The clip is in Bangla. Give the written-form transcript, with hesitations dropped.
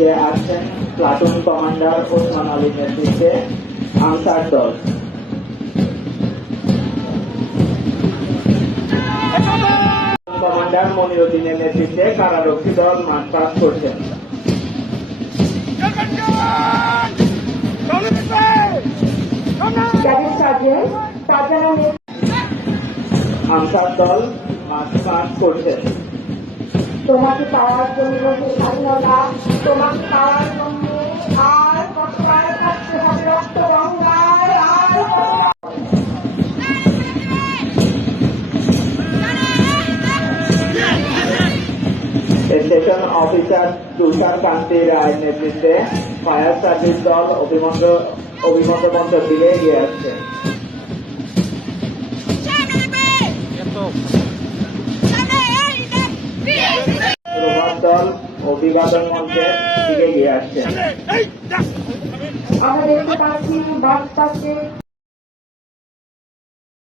এগিয়ে আসছেন প্লাটুন কমান্ডার ওসমান আলীর নেতৃত্বে আনসার দল। কমান্ডার মনিরুদ্দিনের নেতৃত্বে কারারক্ষী দল মাঠ পাস করছেন। আনসার দল মাঠ পাস করছেন। তোমাকে পাওয়ার জন্য স্বাধীনতা, তোমাকে পাওয়ার জন্য আর কষ্টকালে থাকতে হবে রক্ত গঙ্গায়। আর স্টেশন অফিসার তুষার কান্তি রায়ের নেতৃত্বে ফায়ার সার্ভিস দল অভিমত মঞ্চের দিকে এগিয়ে আসছে। প্রভাত দল অভিবাদন মঞ্চের দিকে এগিয়ে আসছে। আমরা দেখতে পাচ্ছি বাস পাশে